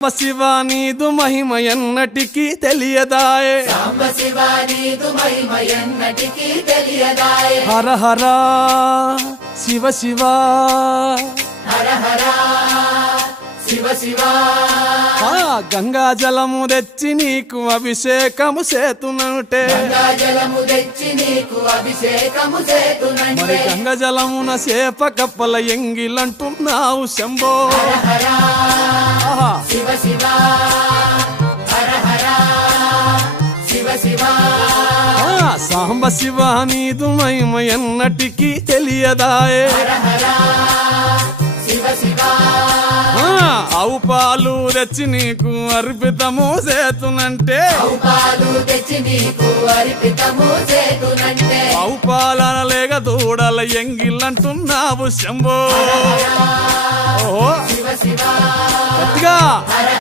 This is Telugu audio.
శివా నీదు మహిమ ఎన్నటికీ తెలియదాయే హర హర శివ శివ గంగా జలము తెచ్చి నీకు అభిషేకము చేతునంటే మరి గంగా జలమున సేప కప్పల ఎంగిలంటున్నావు శంభో సాంబ శివ నీదు మహిమ ఎన్నటికీ తెలియదాయే ఆవు పాలు తెచ్చి నీకు అర్పితము చేతునంటే ఆవు పాలన లేక దూడల ఎంగిలంటున్నావు శంభో ఓహో గట్టిగా